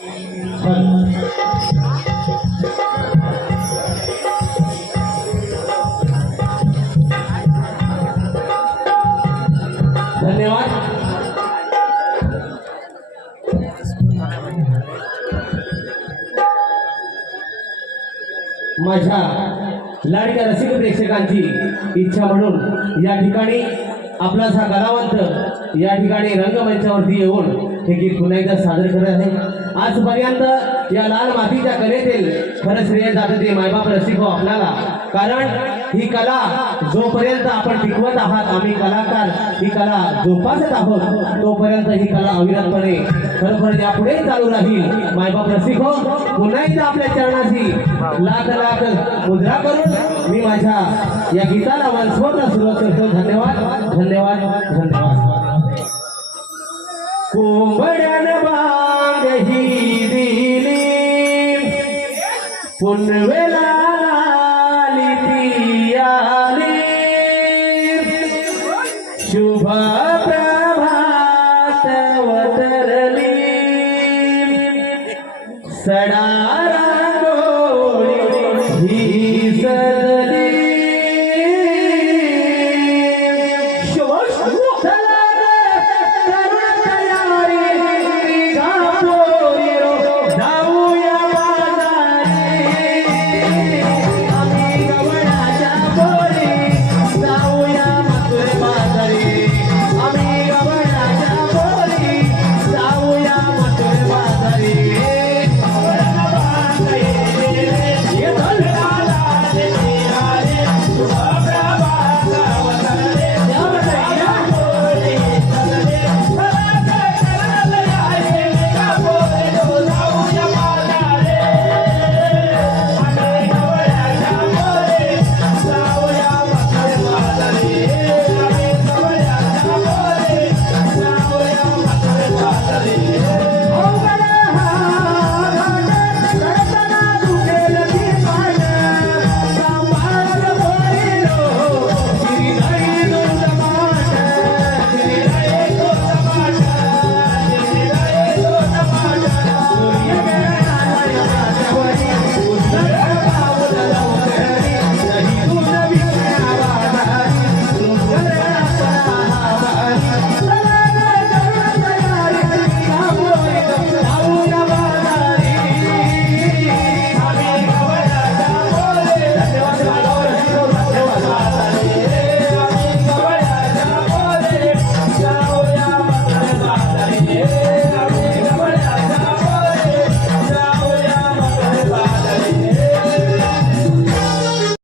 धन्यवाद. माझ्या लाडक्या रसिक प्रेक्षकांची इच्छा म्हणून या ठिकाणी आपला हा कलावंत या ठिकाणी रंगमंचावरती येऊन हे गीत पुन्हा एकदा सादर करत आहे आजपर्यंत या लाल मातीच्या कलेतील खरं श्रेय जातं ते मायबाप रसिको आपल्याला. कारण ही कला जोपर्यंत आपण टिकवत आहात आम्ही कलाकार ही कला जोपासत आहोत तोपर्यंत ही कला अविरतपणे खरोखर यापुढे चालू राहील. मायबाप रसिको पुन्हा एकदा आपल्या चरणाची लाख लाख मुद्रा करून मी माझ्या या गीताला वंशवत सुरुवात करतो. धन्यवाद धन्यवाद धन्यवाद. कोंबड्यान बांग ही दिली. पुनवेला आली ती आली. शुभ प्रभात वतरली सडा रांगोळी ही